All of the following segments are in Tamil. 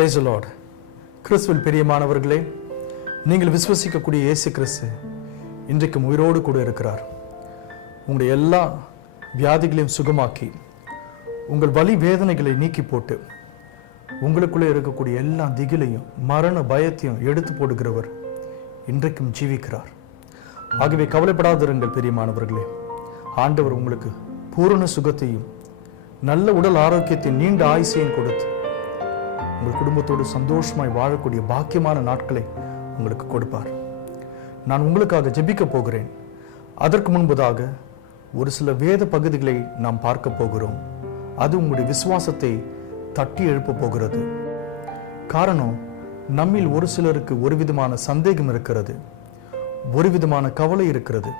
Praise the Lord. கிறிஸ்துவில் பிரியமானவர்களே, நீங்கள் விசுவசிக்கக்கூடிய இயேசு கிறிஸ்து இன்றைக்கும் உயிரோடு கூட இருக்கிறார். உங்களுடைய எல்லா வியாதிகளையும் சுகமாக்கி உங்கள் வலி வேதனைகளை நீக்கி போட்டு உங்களுக்குள்ளே இருக்கக்கூடிய எல்லா திகிலையும் மரண பயத்தையும் எடுத்து போடுகிறவர் இன்றைக்கும் ஜீவிக்கிறார். ஆகவே கவலைப்படாதிருங்கள் பிரியமானவர்களே. ஆண்டவர் உங்களுக்கு பூரண சுகத்தையும் நல்ல உடல் ஆரோக்கியத்தை நீண்ட ஆயுசையும் கொடுத்து உங்கள் குடும்பத்தோடு சந்தோஷமாய் வாழக்கூடிய பாக்கியமான நாட்களை உங்களுக்கு கொடுப்பார். நான் உங்களுக்காக ஜெபிக்க போகிறேன். அதற்கு முன்பதாக ஒரு சில வேத பகுதிகளை நாம் பார்க்க போகிறோம். அது உங்களுடைய விசுவாசத்தை தட்டி எழுப்ப போகிறது. காரணம், நம்மில் ஒரு சிலருக்கு ஒரு விதமான சந்தேகம் இருக்கிறது, ஒரு விதமான கவலை இருக்கிறது.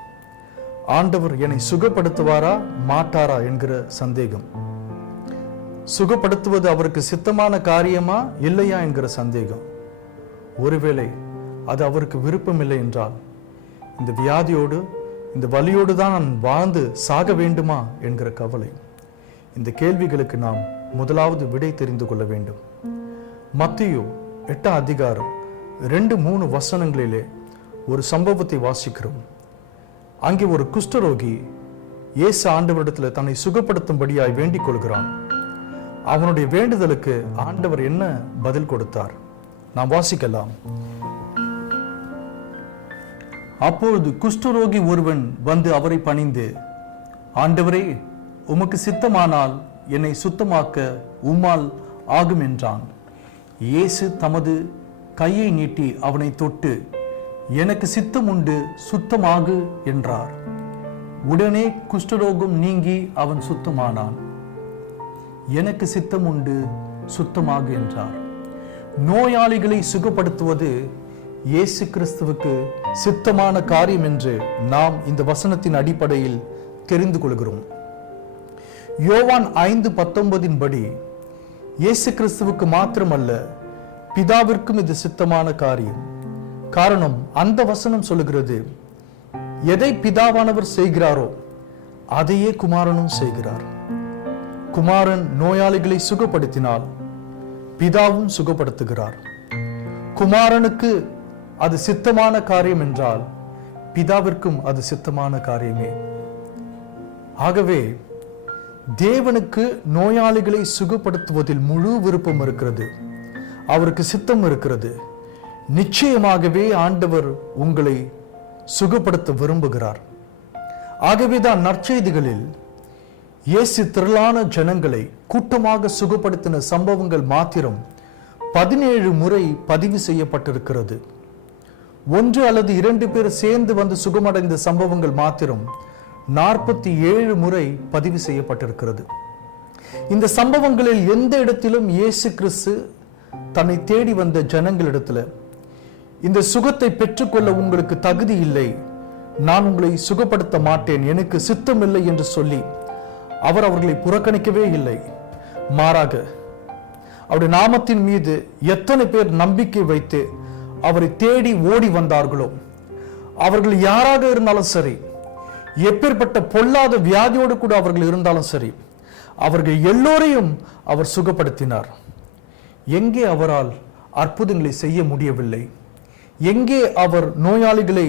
ஆண்டவர் என்னை சுகப்படுத்துவாரா மாட்டாரா என்கிற சந்தேகம், சுகப்படுத்துவது அவருக்கு சித்தமான காரியமா இல்லையா என்கிற சந்தேகம். ஒருவேளை அது அவருக்கு விருப்பம் இல்லை என்றால் இந்த வியாதியோடு இந்த வலியோடு தான் நான் வாழ்ந்து சாக வேண்டுமா என்கிற கவலை. இந்த கேள்விகளுக்கு நாம் முதலாவது விடை தெரிந்து கொள்ள வேண்டும். மத்தேயு 8 அதிகாரம் 2-3 வசனங்களிலே ஒரு சம்பவத்தை வாசிக்கிறோம். அங்கே ஒரு குஷ்டரோகி இயேசு ஆண்டவரிடத்தில் தன்னை சுகப்படுத்தும்படியாய் வேண்டிக் கொள்கிறான். அவனுடைய வேண்டுதலுக்கு ஆண்டவர் என்ன பதில் கொடுத்தார்? நாம் வாசிக்கலாம். அப்பொழுது குஷ்டரோகி ஒருவன் வந்து அவரை பணிந்து, ஆண்டவரே, உமக்கு சித்தமானால் என்னை சுத்தமாக்க உம்மால் ஆகும் என்றான். இயேசு தமது கையை நீட்டி அவனை தொட்டு, எனக்கு சித்தம் உண்டு, சுத்தமாகு என்றார். உடனே குஷ்டரோகம் நீங்கி அவன் சுத்தமானான். எனக்கு சித்தம் உண்டு, சுத்தமாகு என்றார். நோயாளிகளை சுகப்படுத்துவது இயேசு கிறிஸ்துவுக்கு சித்தமான காரியம் என்று நாம் இந்த வசனத்தின் அடிப்படையில் தெரிந்து கொள்கிறோம். யோவான் 5:19 படி இயேசு கிறிஸ்துவுக்கு மாத்திரமல்ல, பிதாவிற்கும் இது சித்தமான காரியம். காரணம், அந்த வசனம் சொல்லுகிறது, எதை பிதாவானவர் செய்கிறாரோ அதையே குமாரனும் செய்கிறார். குமாரன் நோயாளிகளை சுகப்படுத்தினால் பிதாவும் சுகப்படுத்துகிறார். குமாரனுக்கு அது சித்தமான காரியம் என்றால் பிதாவிற்கும் அது சித்தமான காரியமே. ஆகவே தேவனுக்கு நோயாளிகளை சுகப்படுத்துவதில் முழு விருப்பம் இருக்கிறது, அவருக்கு சித்தம் இருக்கிறது. நிச்சயமாகவே ஆண்டவர் உங்களை சுகப்படுத்த விரும்புகிறார். ஆகவேதான் நற்செய்திகளில் இயேசு திரளான ஜனங்களை கூட்டமாக சுகப்படுத்தின சம்பவங்கள் மாத்திரம் 17 முறை பதிவு செய்யப்பட்டிருக்கிறது. 1 அல்லது 2 பேர் சேர்ந்து வந்து சுகமடைந்த சம்பவங்கள் மாத்திரம் 47 முறை பதிவு செய்யப்பட்டிருக்கிறது. இந்த சம்பவங்களில் எந்த இடத்திலும் இயேசு கிறிஸ்து தன்னை தேடி வந்த ஜனங்களிடத்துல, இந்த சுகத்தை பெற்றுக்கொள்ள உங்களுக்கு தகுதி இல்லை, நான் உங்களை சுகப்படுத்த மாட்டேன், எனக்கு சித்தம் இல்லை என்று சொல்லி அவர் அவர்களை புறக்கணிக்கவே இல்லை. மாறாக அவருடைய நாமத்தின் மீது எத்தனை பேர் நம்பிக்கை வைத்து அவரை தேடி ஓடி வந்தார்களோ, அவர்கள் யாராக இருந்தாலும் சரி, எப்பேற்பட்ட பொல்லாத வியாதியோடு கூட அவர்கள் இருந்தாலும் சரி, அவர்கள் எல்லோரையும் அவர் சுகப்படுத்தினார். எங்கே அவரால் அற்புதங்களை செய்ய முடியவில்லை, எங்கே அவர் நோயாளிகளை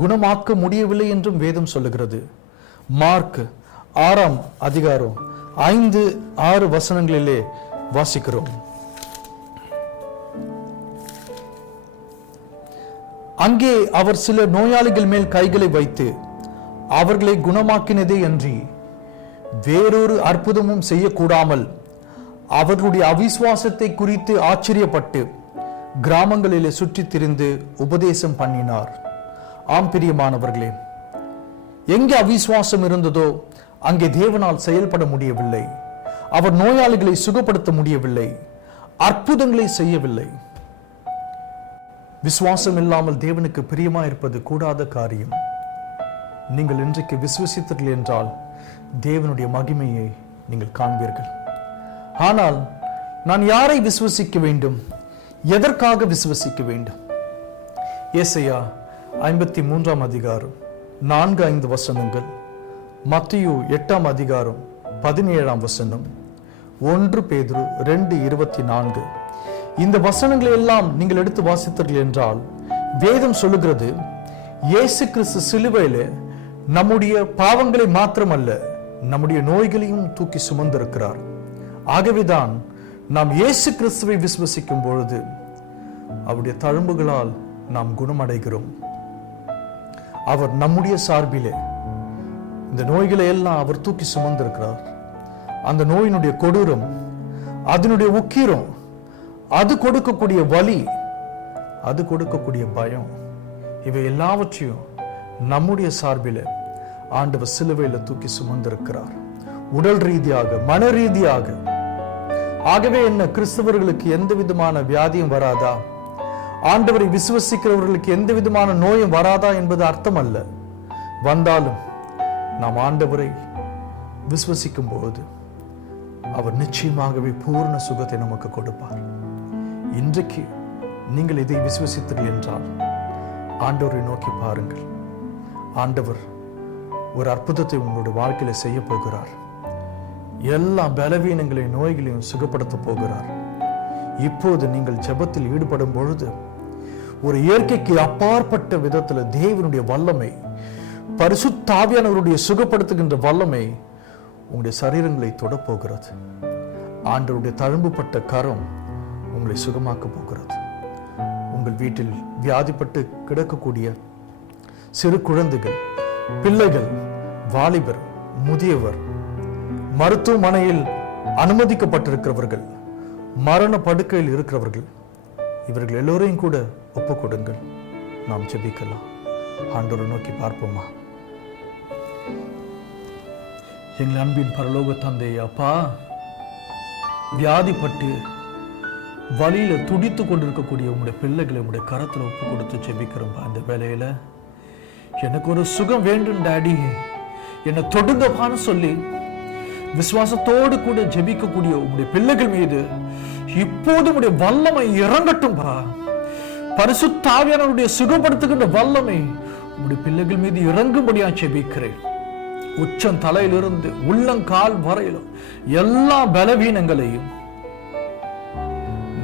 குணமாக்க முடியவில்லை என்றும் வேதம் சொல்லுகிறது. மார்க் 6 அதிகாரம் 5-6 வசனங்களிலே வாசிக்கிறோம். அங்கே அவர் சில நோயாளிகள் மேல் கைகளை வைத்து அவர்களை குணமாக்கினதே அன்றி வேறொரு அற்புதமும் செய்யக்கூடாமல் அவர்களுடைய அவிசுவாசத்தை குறித்து ஆச்சரியப்பட்டு கிராமங்களிலே சுற்றித் திரிந்து உபதேசம் பண்ணினார். ஆம் பிரியமானவர்களே, எங்கே அவிசுவாசம் இருந்ததோ அங்கே தேவனால் செயல்பட முடியவில்லை. அவர் நோயாளிகளை சுகப்படுத்த முடியவில்லை, அற்புதங்களை செய்யவில்லை. விசுவாசம் இல்லாமல் தேவனுக்கு பிரியமா இருப்பது கூடாத காரியம். நீங்கள் இன்றைக்கு விசுவசித்தீர்கள் என்றால் தேவனுடைய மகிமையை நீங்கள் காண்பீர்கள். ஆனால் நான் யாரை விசுவசிக்க வேண்டும், எதற்காக விசுவசிக்க வேண்டும்? ஏசாயா 53 அதிகாரம் 4-5 வசனங்கள், மத்தேயு 8 அதிகாரம் 17 வசனம், 1 பேதுரு 2:24. இந்த வசனங்களை எல்லாம் நீங்கள் எடுத்து வாசித்தீர்கள் என்றால் வேதம் சொல்லுகிறது, இயேசு கிறிஸ்து சிலுவையிலே நம்முடைய பாவங்களை மாத்திரமல்ல, நம்முடைய நோய்களையும் தூக்கி சுமந்திருக்கிறார். ஆகவேதான் நாம் இயேசு கிறிஸ்துவை விசுவசிக்கும் பொழுது அவருடைய தழும்புகளால் நாம் குணமடைகிறோம். அவர் நம்முடைய சார்பிலே இந்த நோய்களை எல்லாம் அவர் தூக்கி சுமந்திருக்கிறார். அந்த நோயினுடைய கொடூரம், அதனுடைய உக்கிரம், அது கொடுக்கக்கூடிய வலி, அது கொடுக்கக்கூடிய பயம், இவை எல்லாவற்றையும் நம்முடைய சார்பில் ஆண்டவர் சிலுவையில் தூக்கி சுமந்திருக்கிறார், உடல் ரீதியாக, மன ரீதியாக. ஆகவே என்ன, கிறிஸ்தவர்களுக்கு எந்த விதமான வியாதியும் வராதா, ஆண்டவரை விசுவசிக்கிறவர்களுக்கு எந்த விதமான நோயும் வராதா என்பது அர்த்தம் அல்ல. வந்தாலும் நாம் ஆண்டவரை விசுவசிக்கும் போது அவர் நிச்சயமாகவே பூர்ண சுகத்தை நமக்கு கொடுப்பார். இன்றைக்கு நீங்கள் இதை விசுவசித்தீர்கள் என்றால் ஆண்டவரை நோக்கி பாருங்கள். ஆண்டவர் ஒரு அற்புதத்தை உங்களுடைய வாழ்க்கையில செய்ய போகிறார். எல்லா பலவீனங்களையும் நோய்களையும் சுகப்படுத்த போகிறார். இப்போது நீங்கள் ஜெபத்தில் ஈடுபடும் பொழுது ஒரு இயற்கைக்கு அப்பாற்பட்ட விதத்துல தேவனுடைய வல்லமை, பரிசுத்த ஆவியானவருடைய சுகப்படுத்துகின்ற வல்லமை உங்களுடைய சரீரங்களை தொடப்போகிறது. ஆண்டவருடைய தழும்புப்பட்ட கரம் உங்களை சுகமாக்க போகிறது. உங்கள் வீட்டில் வியாதிப்பட்டு கிடக்கக்கூடிய சிறு குழந்தைகள், பிள்ளைகள், வாலிபர், முதியவர், மருத்துவமனையில் அனுமதிக்கப்பட்டிருக்கிறவர்கள், மரண படுக்கையில் இருக்கிறவர்கள், இவர்கள் எல்லோரையும் கூட ஒப்புக் கொடுங்கள். நாம் ஜெபிக்கலாம். ஆண்டவரை நோக்கி பார்ப்போமா? எங்கள் அன்பின் பரலோக தந்தை, அப்பா, வியாதிப்பட்டு வலியில துடித்து கொண்டிருக்கக்கூடிய உங்களுடைய பிள்ளைகளை உங்களுடைய கரத்துல ஒப்பு கொடுத்து ஜெபிக்கிறோம். அந்த வேலையில எனக்கு ஒரு சுகம் வேண்டும் டாடி, என்னை தொடுங்கப்பான்னு சொல்லி விசுவாசத்தோடு கூட ஜெபிக்கக்கூடிய உங்களுடைய பிள்ளைகள் மீது இப்போது உங்களுடைய வல்லமை இறங்கட்டும். பரிசுத்த ஆவியானவருடைய சுகப்படுத்துகின்ற வல்லமை உங்களுடைய பிள்ளைகள் மீது இறங்கும்படியா ஜெபிக்கிறேன். உச்சம் தலையிலிருந்து உள்ளங்கால் வரையிலும் எல்லா பலவீனங்களையும்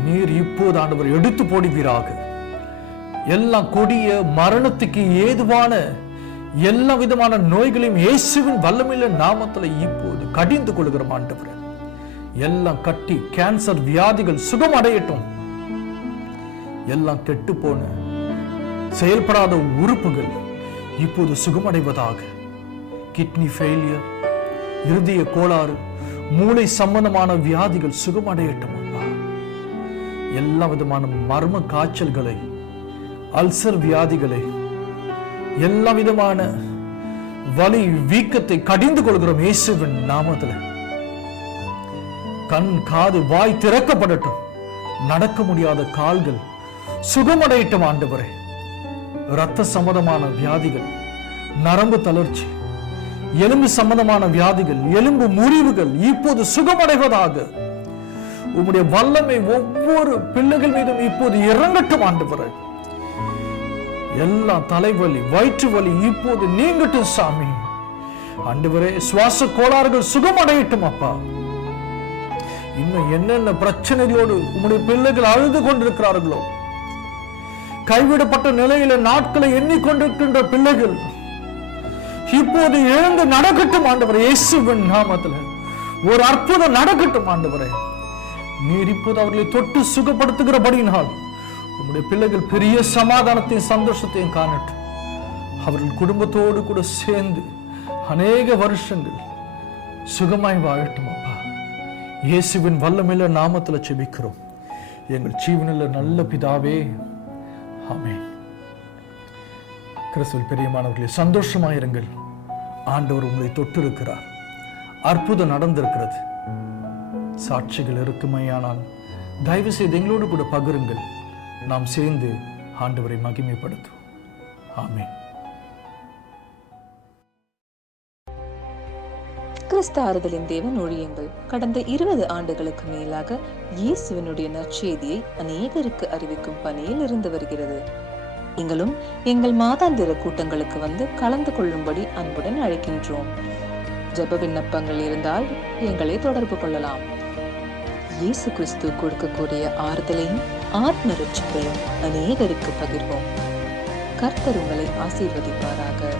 நீர் இப்போது ஆண்டவர் எடுத்து போடுவீராக. எல்லா கொடிய மரணத்துக்கு ஏதுவான எல்லா விதமான நோய்களையும் இயேசுவின் வல்லமையுள்ள நாமத்துல இப்போது கடிந்து கொள்கிறோம் ஆண்டவர். எல்லாம் கட்டி கேன்சர் வியாதிகள் சுகம் அடையட்டும். எல்லாம் கெட்டு போன செயல்படாத உறுப்புகள் இப்போது சுகமடைவதாக. கிட்னி ஃபெயிலியர், இருதய கோளாறு, மூளை சம்பந்தமான வியாதிகள் சுகமடையட்டும். எல்லா விதமான மர்ம காய்ச்சல்களை, அல்சர் வியாதிகளை, எல்லா விதமான வலி வீக்கத்தை கடிந்து கொள்கிறோம் இயேசுவின் நாமத்தில். கண், காது, வாய் திறக்கப்படட்டும். நடக்க முடியாத கால்கள் சுகமடையட்டும் ஆண்டவரே. இரத்த சம்பந்தமான வியாதிகள், நரம்பு தளர்ச்சி, எலும்பு சம்பந்தமான வியாதிகள், எலும்பு முறிவுகள் இப்போது சுகமடைவதாக. உம்முடைய வல்லமை ஒவ்வொரு பிள்ளைகள் மீதும் இப்போது இறங்கட்டும் ஆண்டவரே. எல்லா தலைவலி, வயிற்று வலி இப்போது நீங்கட்டும் சாமி. ஆண்டவரே, சுவாச கோளாறுகள் சுகமடையட்டும் அப்பா. இன்னும் என்னென்ன பிரச்சனைகளோடு உம்முடைய பிள்ளைகள் அழுது கொண்டிருக்கிறார்களோ, கைவிடப்பட்ட நிலையில நாட்களை எண்ணிக்கொண்டிருக்கின்ற பிள்ளைகள் இப்போது எழுந்து நடக்கட்டும் ஆண்டவரே. இயேசுவின் நாமத்தில் ஒரு அற்புதம் நடக்கட்டும் ஆண்டவரே. நீர் இப்போது அவர்களை தொட்டு சுகப்படுத்துகிறபடியினால் உங்களுடைய பிள்ளைகள் பெரிய சமாதானத்தையும் சந்தோஷத்தையும் காணட்டும். அவர்கள் குடும்பத்தோடு கூட சேர்ந்து அநேக வருஷங்கள் சுகமாய் வாழட்டும் அப்பா. இயேசுவின் வல்லமையுள்ள நாமத்துல ஜெபிக்கிறோம் எங்கள் ஜீவனுள்ள நல்ல பிதாவே, ஆமென். கிறிஸ்துவில் பிரியமானவர்களே, சந்தோஷமாயிருங்கள். ஆண்டவர் உங்களை தொட்டு இருக்கிறார். அற்புதம் நடந்திருக்கிறது. சாட்சிகள் இருக்குமையானால் தயவு செய்து எங்களோடு கூட பகிருங்கள். நாம் சேர்ந்து ஆண்டவரை மகிமைப்படுத்துவோம். ஆமென். கிறிஸ்து ஆறுதலின் தேவன் ஊழியங்கள் கடந்த 20 ஆண்டுகளுக்கு மேலாக இயேசுவினுடைய நற்செய்தியை அநேகருக்கு அறிவிக்கும் பணியில் இருந்து வருகிறது. நீங்களும் எங்கள் மாதாந்திர கூட்டங்களுக்கு வந்து கலந்து கொள்ளும்படி அன்புடன் அழைக்கின்றோம். ஜெப விண்ணப்பங்கள் இருந்தால் எங்களை தொடர்பு கொள்ளலாம். இயேசு கிறிஸ்து கொடுக்கக்கூடிய ஆறுதலையும் ஆத்ம ரட்சிப்பையும் அநேகருக்கு பகிர்வோம். கர்த்தர் உங்களை ஆசீர்வதிப்பாராக.